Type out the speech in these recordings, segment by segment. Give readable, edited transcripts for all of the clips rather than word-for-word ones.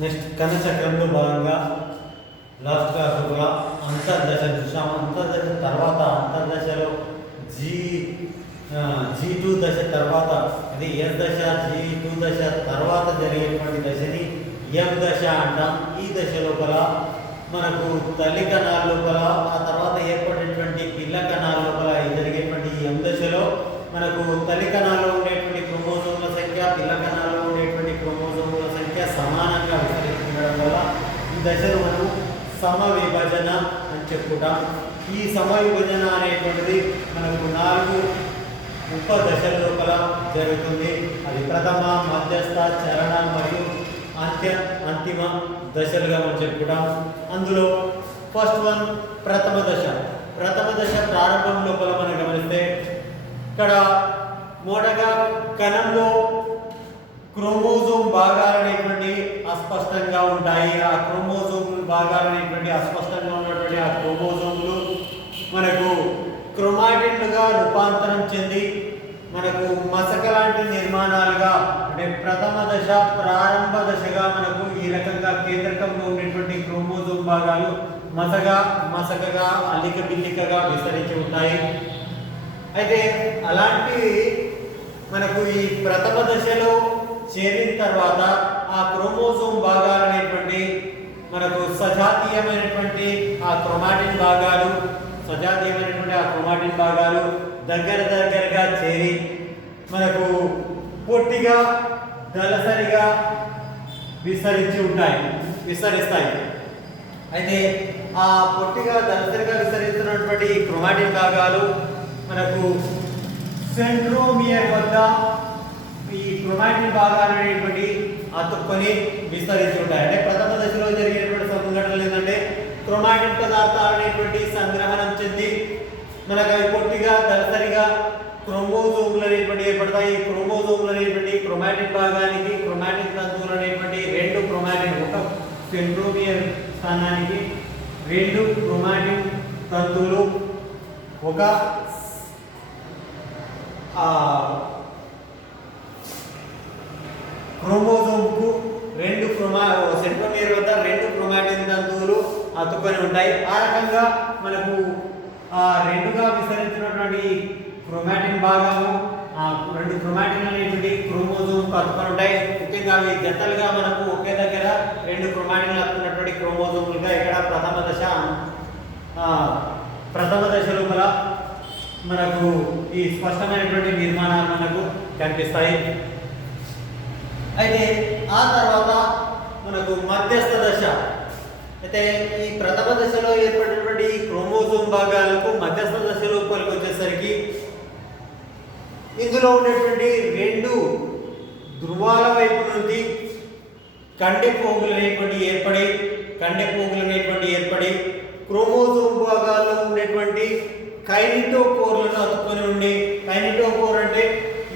Next కణచక్రంలో భాగంగా last class కూడా అంతర్దశ చూసాము. అంతర్దశ తర్వాత అంతర్దశలో G2 దశ తర్వాత అది ఎస్ దశ, G2 దశ తర్వాత జరిగేటువంటి దశని ఎం దశ అంటాం. ఈ దశ లోపల మనకు తల్లి కణాల లోపల ఆ తర్వాత ఏర్పడేటువంటి పిల్ల కణాల లోపల జరిగేటువంటి ఎం దశలో మనకు తల్లి కణాల్లో ఉండేటువంటి క్రోమోజోమ్ల సంఖ్య, పిల్ల కణాల్లో ఉండేటువంటి క్రోమోజోమ్ల సంఖ్య సమానంగా విస్తరించడం వల్ల ఈ దశను మనం సమవిభజన అని చెప్పుకుంటాం. ఈ సమవిభజన అనేటువంటిది మనకు 4 ఉపదశల లోపల జరుగుతుంది. అది ప్రథమ, మధ్యస్థ, చరణ మరియు అంతిమ దశలుగా మనం చెప్పుకుంటాం. అందులో ఫస్ట్ వన్ ప్రథమ దశ. ప్రథమ దశ ప్రారంభం లోపల మనం గమనిస్తే ఇక్కడ మొదటగా కణంలో క్రోమోజోమ్ భాగాలు అనేటువంటి అస్పష్టంగా ఉంటాయి. ఆ క్రోమోజోమ్ భాగాలు అనేటువంటి అస్పష్టంగా ఉన్నటువంటి ఆ క్రోమోజోములు మనకు క్రోమాటిన్లుగా రూపాంతరం చెంది మనకు మసక లాంటి నిర్మాణాలుగా, అంటే ప్రథమ దశ ప్రారంభ దశగా మనకు ఈ రకంగా కేంద్రకంలో ఉండేటువంటి క్రోమోజోమ్ భాగాలు మసకగా అల్లిక బిల్లికగా విస్తరించి ఉంటాయి. అయితే అలాంటి మనకు ఈ ప్రథమ దశలో చేరిన తర్వాత ఆ క్రోమోజోమ్ భాగాలు అనేటువంటి మనకు సజాతీయమైనటువంటి ఆ క్రోమాటిన్ భాగాలు దగ్గరగా చేరి మనకు పొట్టిగా దళసరిగా విస్తరిస్తాయి. అయితే ఆ పొట్టిగా దళసరిగా విస్తరిస్తున్నటువంటి క్రోమాటిన్ భాగాలు మనకు సెంట్రోమియర్ వద్ద ఈ క్రోమాటిన్ భాగాలు అనేటువంటి అతుక్కొని విస్తరించి ఉంటాయి. అంటే ప్రథమ దశలో జరిగేటువంటి సంఘటనలు ఏంటంటే క్రోమాటిన్ పదార్థాలు అనేటువంటి సంగ్రహణం చెంది మనకు అవి పొట్టిగా దళసరిగా క్రోమోజోములు అనేటువంటి ఏర్పడతాయి. ఈ క్రోమోజోములు అనేటువంటి క్రోమాటిన్ భాగానికి క్రోమాటిన్ తంతువులు అనేటువంటి 2 క్రోమాటిన్, ఒక సెంట్రోమియర్ స్థానానికి 2 క్రోమాటిన్ తంతువులు, ఒక క్రోమోజోమ్కు సెంట్రోమియర్ వద్ద 2 క్రోమాటిన్ తంతువులు అతుక్కొని ఉంటాయి. ఆ రకంగా మనకు 2గా విస్తరించినటువంటి క్రోమాటిన్ భాగము 2 క్రోమాటిన్ అనేటువంటి క్రోమోజోమ్కు అతుక్కొని ఉంటాయి. ముఖ్యంగా అవి జతలుగా మనకు ఒకే దగ్గర 2 క్రోమాటిన్లు అతుకున్నటువంటి క్రోమోజోములుగా ఇక్కడ ప్రథమ దశ లోపల మనకు ఈ స్పష్టమైనటువంటి నిర్మాణాలు మనకు కనిపిస్తాయి. అయితే ఆ తర్వాత మనకు మధ్యస్థ దశ. అయితే ఈ ప్రథమ దశలో ఏర్పడినటువంటి క్రోమోజోమ్ భాగాలకు మధ్యస్థ దశ లోపలికి వచ్చేసరికి ఇందులో ఉన్నటువంటి 2 ధ్రువాల వైపు నుండి కండెపోగులు అనేటువంటి ఏర్పడి క్రోమోజోమ్ భాగాల్లో ఉండేటువంటి కైనిటోకోర్లను అతుక్కొని ఉండి, కైనిటోకోర్ అంటే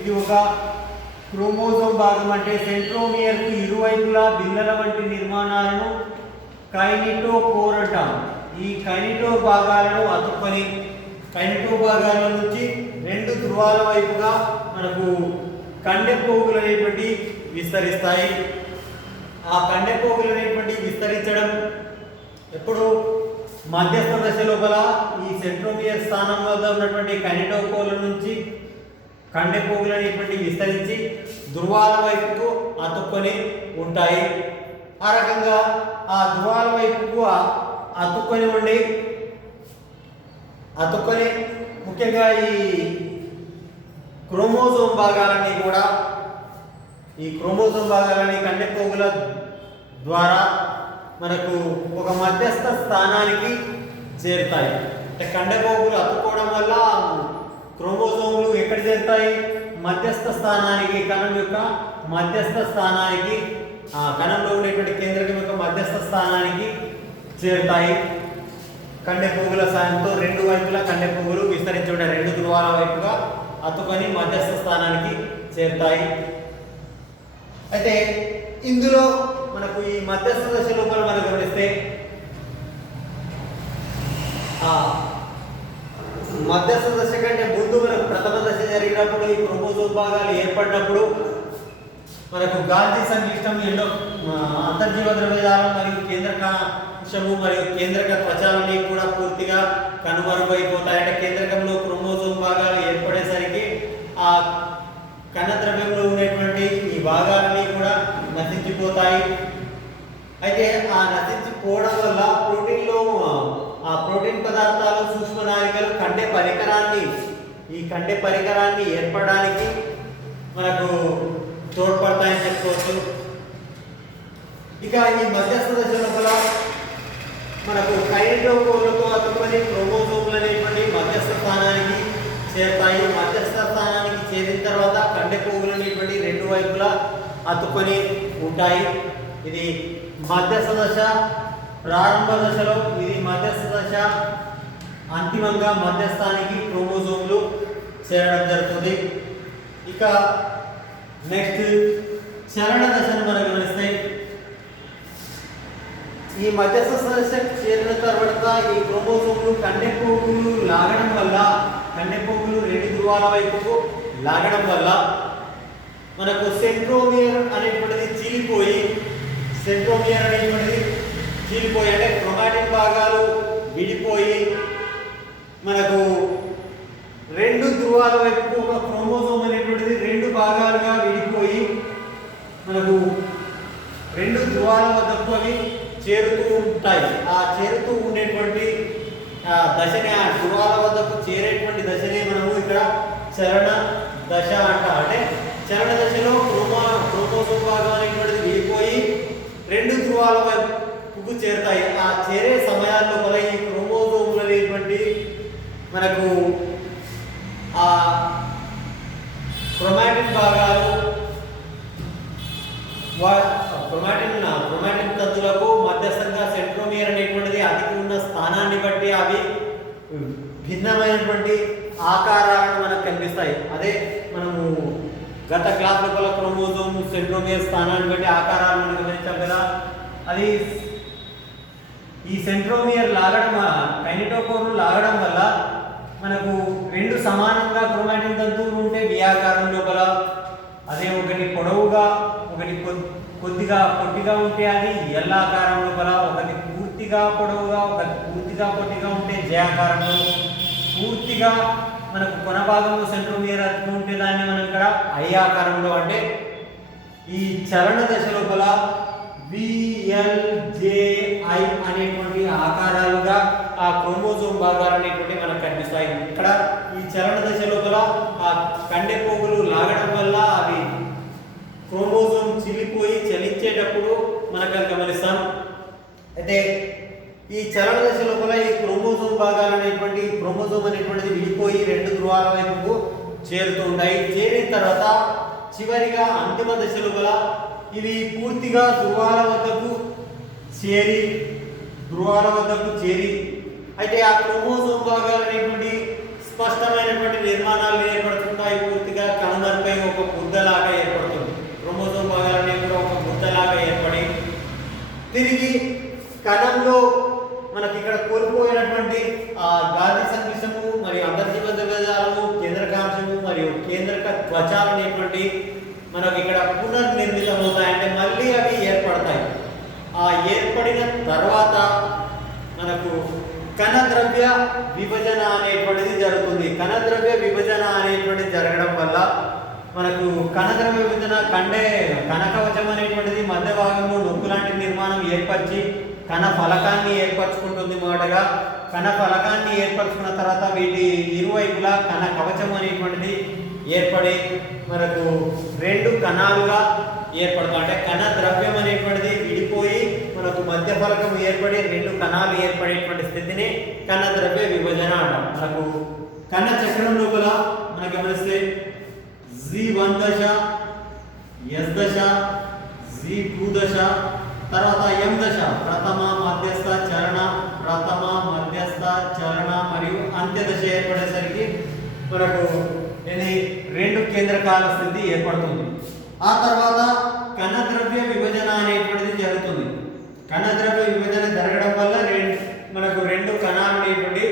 ఇది ఒక క్రోమోజోమ్ భాగం, అంటే సెంట్రోమియర్కు ఇరువైపులా బిల్లల వంటి నిర్మాణాలను కైనిటోకోర్ అంటాం. ఈ కైనిటో భాగాలను అతుక్కొని కైనిటో భాగాల నుంచి 2 ధ్రువాల వైపుగా మనకు కండెపోగులు అనేటువంటి విస్తరిస్తాయి. ఆ కండెపోగులు అనేటువంటి విస్తరించడం ఎప్పుడు మధ్యస్థ దశ లోపల ఈ సెంట్రోమియర్ స్థానం వద్ద ఉన్నటువంటి కైనిటోకోర్ల నుంచి కండెపోగులు అనేటువంటి విస్తరించి ధ్రువాల వైపుకు అతుక్కొని ఉంటాయి. ఆ రకంగా ఆ ధ్రువాల వైపుకు అతుక్కొని ముఖ్యంగా ఈ క్రోమోజోమ్ భాగాలని కండెపోగుల ద్వారా మనకు ఒక మధ్యస్థ స్థానానికి చేరుతాయి. అంటే కండెపోగులు అతుక్కోవడం వల్ల క్రోమోజోములు ఎక్కడ చేరుతాయి? మధ్యస్థ స్థానానికి, కణం యొక్క మధ్యస్థ స్థానానికి, కణంలో ఉండేటువంటి కేంద్రకం యొక్క మధ్యస్థ స్థానానికి చేరుతాయి. కండెపోగుల సాయంతో 2 వైపులా కండెపోగులు విస్తరించి ఉంటాయి. 2 ధ్రువాల వైపుగా అతుకొని మధ్యస్థ స్థానానికి చేరుతాయి. అయితే ఇందులో మనకు ఈ మధ్యస్థ దశ లోపల మనం గమనిస్తే మధ్యస్థ దశ కంటే ముందు మనకు ప్రథమ దశ జరిగినప్పుడు ఈ క్రోమోజోమ్ భాగాలు ఏర్పడినప్పుడు మనకు గాంధీ సంక్లిష్టం అంతర్జీవ ద్రవ్యజాలం మరియు కేంద్రకాంశము మరియు కేంద్రక త్వచాలని కూడా పూర్తిగా కనుమరుగైపోతాయి. అంటే కేంద్రకంలో క్రోమోజోమ్ భాగాలు ఏర్పడేసరికి ఆ కణద్రవ్యంలో ఉండేటువంటి ఈ భాగాలన్నీ కూడా నశించిపోతాయి. అయితే ఆ నశించిపోవడం వల్ల ఆ ప్రోటీన్ పదార్థాలు సూక్ష్మనాళికలు ఈ కండే పరికరాన్ని ఏర్పడడానికి మనకు తోడ్పడతాయని చెప్పుకోవచ్చు. ఇక ఈ మధ్యస్థ దశ లోపల మనకు కైనెటోకోర్లతో అతుక్కొని క్రోమోజోమ్లు అనేటువంటి మధ్యస్థ స్థానానికి చేరుతాయి. మధ్యస్థ స్థానానికి చేరిన తర్వాత కండె పోగులు అనేటువంటి రెండు వైపులా అతుక్కొని ఉంటాయి. ఇది మధ్యస్థ దశ. ప్రారంభ దశలో ఇది మధ్యస్థ దశ. అంతిమంగా మధ్యస్థానికి క్రోమోజోమ్లు చేరడం జరుగుతుంది. ఇక నెక్స్ట్ చలన దశను మనం గమనిస్తే ఈ మధ్యస్థ దశ చేరిన తర్వాత ఈ క్రోమోజోమ్లు కండెపోగులు లాగడం వల్ల కండెపోగులు రెండు ధ్రువాల వైపుకు లాగడం వల్ల మనకు సెంట్రోమియర్ అనేటువంటిది చీలిపోయి అంటే క్రోమాటిన్ భాగాలు విడిపోయి మనకు రెండు ధ్రువాల వైపుకు ఒక క్రోమోజోమ్ అనేటువంటిది రెండు భాగాలుగా విడిపోయి మనకు రెండు ధ్రువాల వద్దకు అవి చేరుతూ ఉంటాయి. ఆ చేరుతూ ఉండేటువంటి దశనే, ఆ ధ్రువాల వద్దకు చేరేటువంటి దశనే మనము ఇక్కడ చలన దశ అంటాం. అంటే చలన దశలో క్రోమోజోమ్ భాగం అనేటువంటిది విడిపోయి రెండు ధ్రువాల వైపుకు చేరుతాయి. ఆ చేరే సమయాల్లో మన ఈ క్రోమోజోమ్లు అనేటువంటి మనకు ఆ క్రోమాటిన్ భాగాలు క్రోమాటిన్ తంతులకు మధ్యస్థంగా సెంట్రోమియర్ అనేటువంటిది అతికి ఉన్న స్థానాన్ని బట్టి అవి భిన్నమైనటువంటి ఆకారాలను మనకు కనిపిస్తాయి. అదే మనము గత క్లాస్ లోపల క్రోమోజోమ్ సెంట్రోమియర్ స్థానాన్ని బట్టి ఆకారాలను మనం గమనించాం కదా. అది ఈ సెంట్రోమియర్ కైనెటోకోర్లు లాగడం వల్ల మనకు రెండు సమానంగా క్రోమాటిన్ తంతువులు ఉంటే వి ఆకారం లోపల, అదే ఒకటి పొడవుగా ఒకటి కొద్దిగా పొట్టిగా ఉంటే అది ఎల్ ఆకారం లోపల, ఒకటి పూర్తిగా పొడవుగా ఒకటి పూర్తిగా పొట్టిగా ఉంటే జే ఆకారంలో, పూర్తిగా మనకు కొన భాగంలో సెంట్రోమియర్ అతుకు ఉంటే దాన్ని మనం ఇక్కడ ఐ ఆకారంలో, అంటే ఈ చలన దశ లోపల VLJI అనేటువంటి ఆకారాలుగా ఆ క్రోమోజోమ్ భాగాలు అనేటువంటి మనకు కనిపిస్తాయి. ఇక్కడ ఈ చలన దశ లోపల ఆ కండె పోగులు లాగడం వల్ల అవి క్రోమోజోమ్ చిలిపోయి చలించేటప్పుడు మనకు అది గమనిస్తాం. అయితే ఈ చలన దశ లోపల ఈ క్రోమోజోమ్ భాగాలు క్రోమోజోమ్ అనేటువంటిది విడిపోయి రెండు ధ్రువాల వైపుకు చేరుతూ ఉంటాయి. చేరిన తర్వాత చివరిగా అంతిమ దశ లోపల ఇవి పూర్తిగా ధ్రువాల వద్దకు చేరి అయితే ఆ క్రోమోజోమ్ భాగాలు అనేటువంటి స్పష్టమైనటువంటి నిర్మాణాలు ఏర్పడుతుంటాయి. పూర్తిగా కనుమరుపై ఒక ముద్దలాగా ఏర్పడుతుంది. క్రోమోజోమ్ భాగాలన్నీ కూడా ఒక ముద్దలాగా ఏర్పడి తిరిగి కణంలో మనకి ఇక్కడ కోల్పోయినటువంటి ఆ గాలి సంక్లిష్టము మరియు అంతర్జీవ ద్రవ్యజాలము, కేంద్రకాంశము మరియు కేంద్రక త్వచాలు అనేటువంటి మనకు ఇక్కడ పునర్నిర్మితమవుతాయి. అంటే మళ్ళీ అవి ఏర్పడతాయి. ఆ ఏర్పడిన తర్వాత మనకు కణద్రవ్య విభజన అనేటువంటిది జరుగుతుంది. కణద్రవ్య విభజన అనేటువంటిది జరగడం వల్ల మనకు కణద్రవ్య విభజన కణకవచం అనేటువంటిది మధ్య భాగంలో నొక్కు లాంటి నిర్మాణం ఏర్పరిచి కణ ఫలకాన్ని ఏర్పరచుకుంటుంది. మొదటగా కణ ఫలకాన్ని ఏర్పరచుకున్న తర్వాత వీటి ఇరువైపులా కణ కవచం అనేటువంటిది ఏర్పడి మనకు రెండు కణాలుగా ఏర్పడతాయి. అంటే కణ ద్రవ్యం అనేటువంటిది విడిపోయి మనకు మధ్య ఫలకం ఏర్పడి రెండు కణాలు ఏర్పడేటువంటి స్థితిని కణ ద్రవ్య విభజన అంటాం. మనకు కణ చక్రం లోపల మనం గమనిస్తే G1 దశ, S దశ, G2 దశ, తర్వాత M దశ, ప్రథమ మధ్యస్థ చలన మరియు అంత్య దశ ఏర్పడేసరికి మనకు ఇది రెండు కేంద్రకాల స్థితి ఏర్పడుతుంది. ఆ తర్వాత కణద్రవ్య విభజన అనేటువంటిది జరుగుతుంది. కణద్రవ్య విభజన జరగడం వల్ల మనకు రెండు కణాలు అనేటువంటి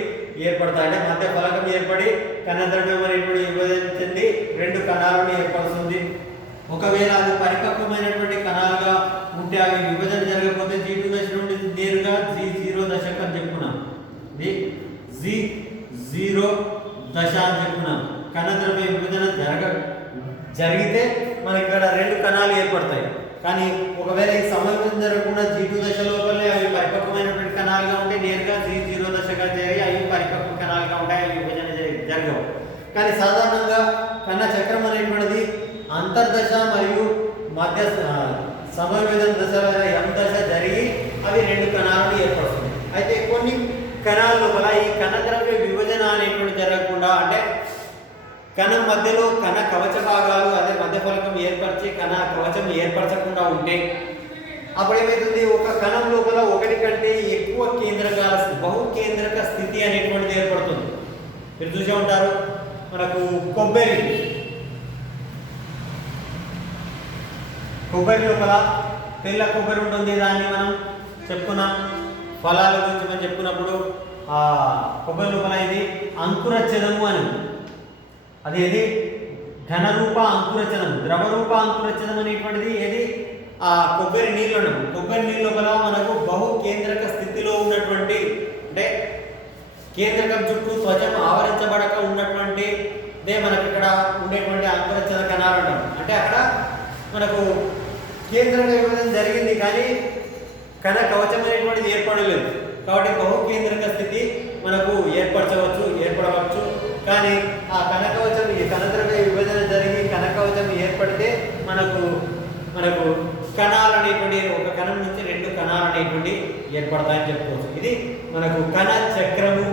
ఏర్పడతాయి. అంటే మధ్య ఫలకం ఏర్పడి కణద్రవ్యం అనేటువంటి విభజన చెంది రెండు కణాలను ఏర్పడుతుంది. ఒకవేళ అది పరిపక్వమైనటువంటి కణాలుగా ఉంటే ఉంటే అవి విభజన జరగకపోతే G2 దశ నుండి నేరుగా G0 దశకు అని చెప్పుకున్నాం. ఇది G0 దశ అని చెప్పుకున్నాం. కణ ద్రవ్య విభజన జరిగితే మనకి ఇక్కడ రెండు కణాలు ఏర్పడతాయి. కానీ ఒకవేళ ఈ సమవిభజన జరగకుండా G2 దశ లోపలనే అవి పరిపక్వమైనటువంటి కణాలుగా ఉంటే నేరుగా G0 దశగా చేరి అవి పరిపక్వ కణాలుగా ఉంటాయి, అవి విభజన జరగవు. కానీ సాధారణంగా కణ చక్రం అనేటువంటిది అంతర్దశ మరియు మధ్య సమవిభజన దశలో M దశ జరిగి అవి రెండు కణాలను ఏర్పడుతుంది. అయితే కొన్ని కణాల లోపల ఈ కణ ద్రవ్య విభజన అనేటువంటి జరగకుండా, అంటే కణం మధ్యలో కణ కవచ భాగాలు అదే మధ్య ఫలకం ఏర్పరిచి కణ కవచం ఏర్పరచకుండా ఉంటే అప్పుడు ఏమవుతుంది, ఒక కణం లోపల ఒకటి కంటే ఎక్కువ కేంద్రకాల బహుకేంద్రక స్థితి అనేటువంటిది ఏర్పడుతుంది. మీరు చూసే ఉంటారు, మనకు కొబ్బరి లోపల తెల్ల కొబ్బరి ఉంటుంది. దాన్ని మనం చెప్పుకున్నాం ఫలాల గురించి మనం చెప్పుకున్నప్పుడు ఆ కొబ్బరి లోపల ఇది అంకురఛదము అని, అది ఏది ఘనరూప అంకురచనం, ద్రవరూప అంకురచనం అనేటువంటిది ఏది ఆ కొబ్బరి నీళ్ళు ఉండవు. కొబ్బరి నీళ్ళ లోపల మనకు బహు కేంద్రక స్థితిలో ఉన్నటువంటి, అంటే కేంద్రకం చుట్టూ త్వచం ఆవరించబడక ఉన్నటువంటి మనకి ఇక్కడ ఉండేటువంటి అంకురచన కణాలు అంటాం. అంటే అక్కడ మనకు కేంద్రక విభజన జరిగింది కానీ కణ కవచం అనేటువంటిది ఏర్పడలేదు. కాబట్టి బహు కేంద్రక స్థితి మనకు ఏర్పడవచ్చు. కానీ ఆ కణకవచం ఈ కణద్రవ్య విభజన జరిగి కణకవచం ఏర్పడితే మనకు కణాలు అనేటువంటి ఒక కణం నుంచి రెండు కణాలు అనేటువంటి ఏర్పడతాయని చెప్పుకోవచ్చు. ఇది మనకు కణ చక్రము